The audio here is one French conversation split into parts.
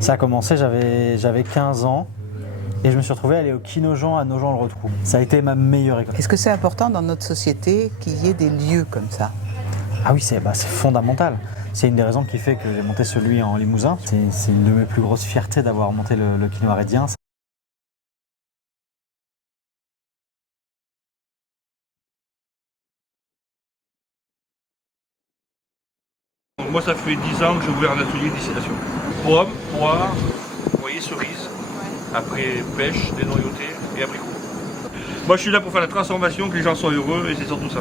Ça a commencé, j'avais 15 ans et je me suis retrouvé à aller au Kino-Jean à Nogent-le-Rotrou. Ça a été ma meilleure école. Est-ce que c'est important dans notre société qu'il y ait des lieux comme ça? Ah oui, c'est fondamental. C'est une des raisons qui fait que j'ai monté celui en Limousin. C'est une de mes plus grosses fiertés d'avoir monté le Kino Arédien. Moi, ça fait 10 ans que j'ai ouvert un atelier de distillation. Pommes, poires, vous voyez, cerises, après pêche, des noyautés et abricots. Moi, je suis là pour faire la transformation, que les gens soient heureux et c'est surtout ça.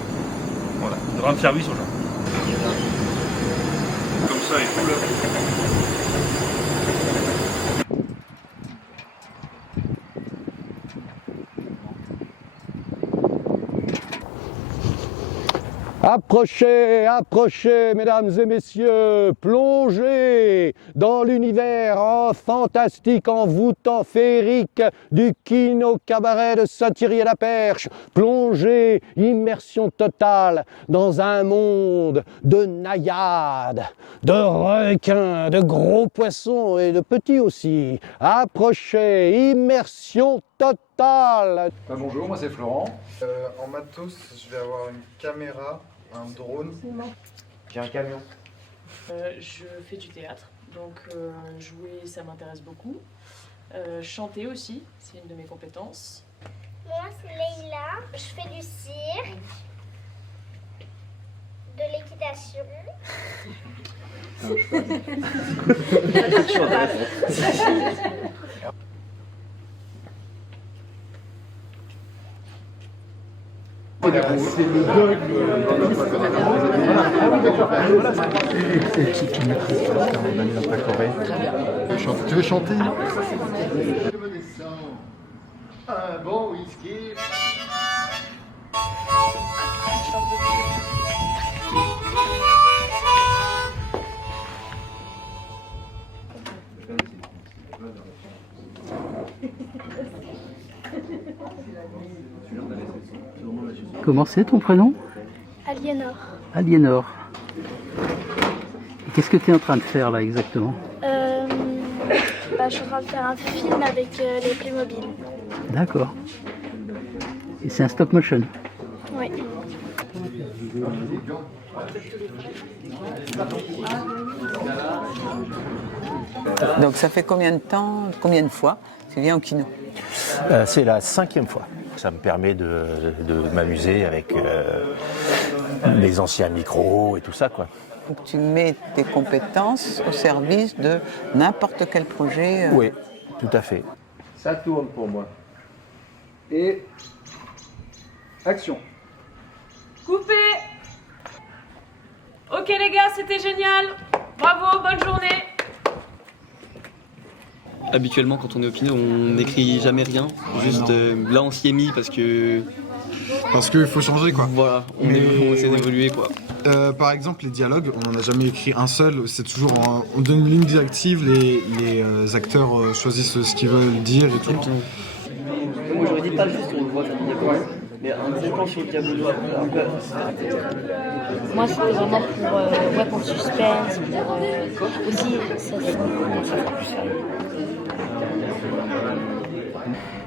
Voilà, de rendre service aux gens. Comme ça et tout là. Approchez, approchez, mesdames et messieurs, plongez dans l'univers fantastique, envoûtant, féerique du Kino Cabaret de Saint-Thierry-la-Perche. Plongez, immersion totale dans un monde de naïades, de requins, de gros poissons et de petits aussi. Approchez, immersion totale. Bonjour, moi c'est Florent. En matos, je vais avoir une caméra, un drone. J'ai un camion. Je fais du théâtre, donc jouer ça m'intéresse beaucoup. Chanter aussi, c'est une de mes compétences. Moi c'est Leïla, je fais du cirque, de l'équitation. C'est le dog. Tu veux chanter? Je me descends un bon whisky. Comment c'est ton prénom? Aliénor. Aliénor. Qu'est-ce que tu es en train de faire là exactement? Je suis en train de faire un film avec les Playmobil. D'accord. Et c'est un stop motion? Oui. Donc ça fait combien de temps, combien de fois tu viens au Kino? C'est la 5e fois. Ça me permet de m'amuser avec les anciens micros et tout ça, quoi. Donc tu mets tes compétences au service de n'importe quel projet. Oui, tout à fait. Ça tourne pour moi. Et action. Coupé. Ok les gars, c'était génial. Bravo, bonne journée. Habituellement, quand on est au Kino, on n'écrit jamais rien. Juste là, on s'y est mis parce que. Parce qu'il faut changer quoi. Voilà, on essaie d'évoluer quoi. Par exemple, les dialogues, on n'en a jamais écrit un seul. C'est toujours on donne une ligne directive, les acteurs choisissent ce qu'ils veulent dire et tout. Moi, j'aurais dit pas juste on le voit comme il est, mais un gros plan sur le diable noir. Moi c'était vraiment pour le suspense, pour aussi ça fera plus sérieux.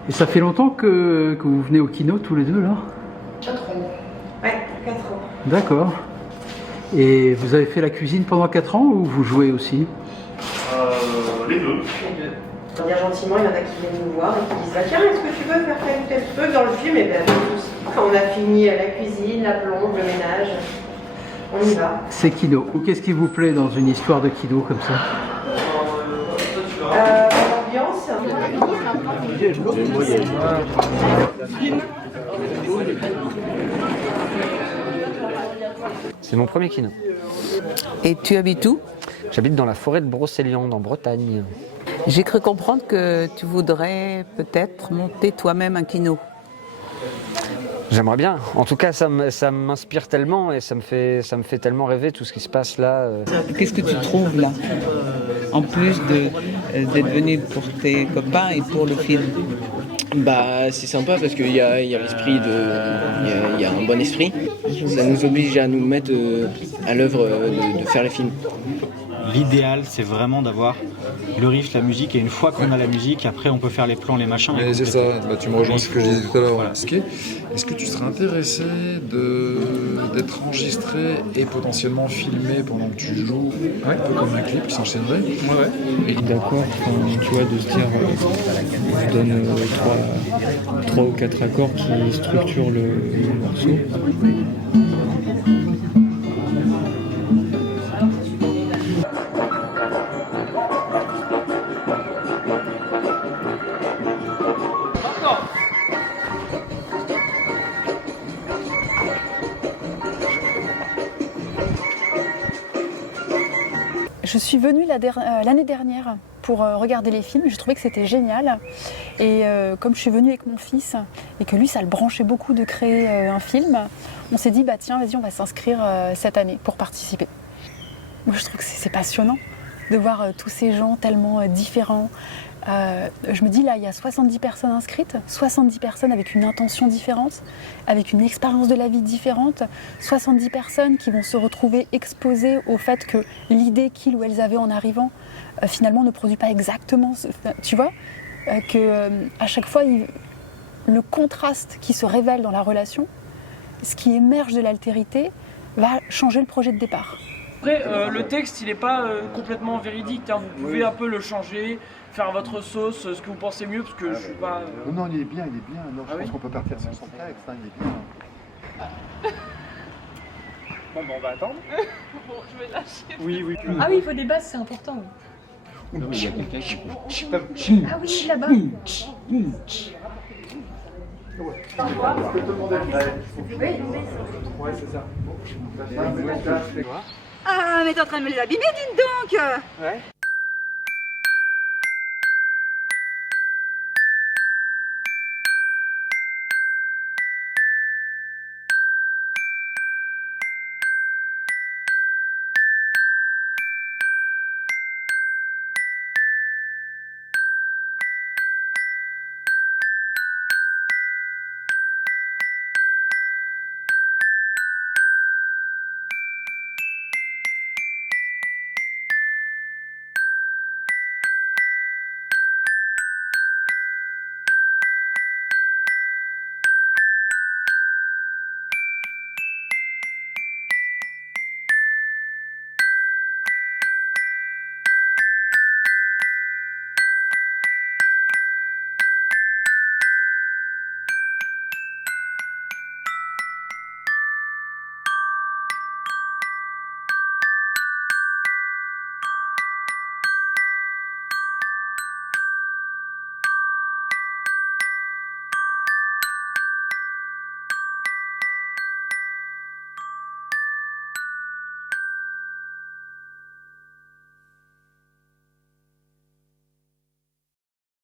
Et ça fait longtemps que vous venez au Kino tous les deux là? 4 ans. Ouais, 4 ans. D'accord. Et vous avez fait la cuisine pendant 4 ans ou vous jouez aussi? Les deux. Pour dire gentiment, il y en a qui viennent nous voir et qui disent tiens, est-ce que tu veux faire tel ou tel truc dans le film? Et bien, quand on a fini la cuisine, la plombe, le ménage, on y va. C'est Kino. Ou qu'est-ce qui vous plaît dans une histoire de Kino comme ça? L'ambiance. C'est mon premier Kino. Et tu habites où? J'habite dans la forêt de Brocéliande, en Bretagne. J'ai cru comprendre que tu voudrais peut-être monter toi-même un Kino. J'aimerais bien. En tout cas, ça m'inspire tellement et ça me fait tellement rêver tout ce qui se passe là. Qu'est-ce que tu trouves là? En plus d'être venu pour tes copains et pour le film. Bah, c'est sympa parce qu'il y a l'esprit il y a un bon esprit. Ça nous oblige à nous mettre à l'œuvre de faire les films. L'idéal, c'est vraiment d'avoir le riff, la musique, et une fois qu'on a la musique, après on peut faire les plans, les machins. Mais c'est ça, bah, tu me rejoins ce que je disais tout à l'heure. Voilà. Est-ce que tu serais intéressé d'être enregistré et potentiellement filmé pendant que tu joues, un peu comme un clip qui s'enchaînerait? Ouais. Et d'accord, tu vois, de se dire, je donne 3 ou 4 accords qui structurent le morceau. Je suis venue l'année dernière pour regarder les films, je trouvais que c'était génial. Et comme je suis venue avec mon fils et que lui ça le branchait beaucoup de créer un film, on s'est dit bah tiens vas-y on va s'inscrire cette année pour participer. Moi je trouve que c'est passionnant de voir tous ces gens tellement différents. Je me dis là il y a 70 personnes inscrites, 70 personnes avec une intention différente, avec une expérience de la vie différente, 70 personnes qui vont se retrouver exposées au fait que l'idée qu'ils ou elles avaient en arrivant finalement ne produit pas exactement, tu vois, que à chaque fois le contraste qui se révèle dans la relation, ce qui émerge de l'altérité, va changer le projet de départ. Après, le texte, il n'est pas complètement véridique, hein. Vous pouvez un peu le changer, faire votre sauce, ce que vous pensez mieux, parce que je suis pas... Non, il est bien, Non, je pense qu'on peut partir sur son texte, hein, il est bien. Bon, on va attendre. Bon, je vais lâcher. Oui. Ah oui, il faut des bases, c'est important. Non, mais il y a quelqu'un qui... Ah oui, là-bas. Ouais, c'est ça. Ah, mais t'es en train de me les abîmer, dites donc. Ouais.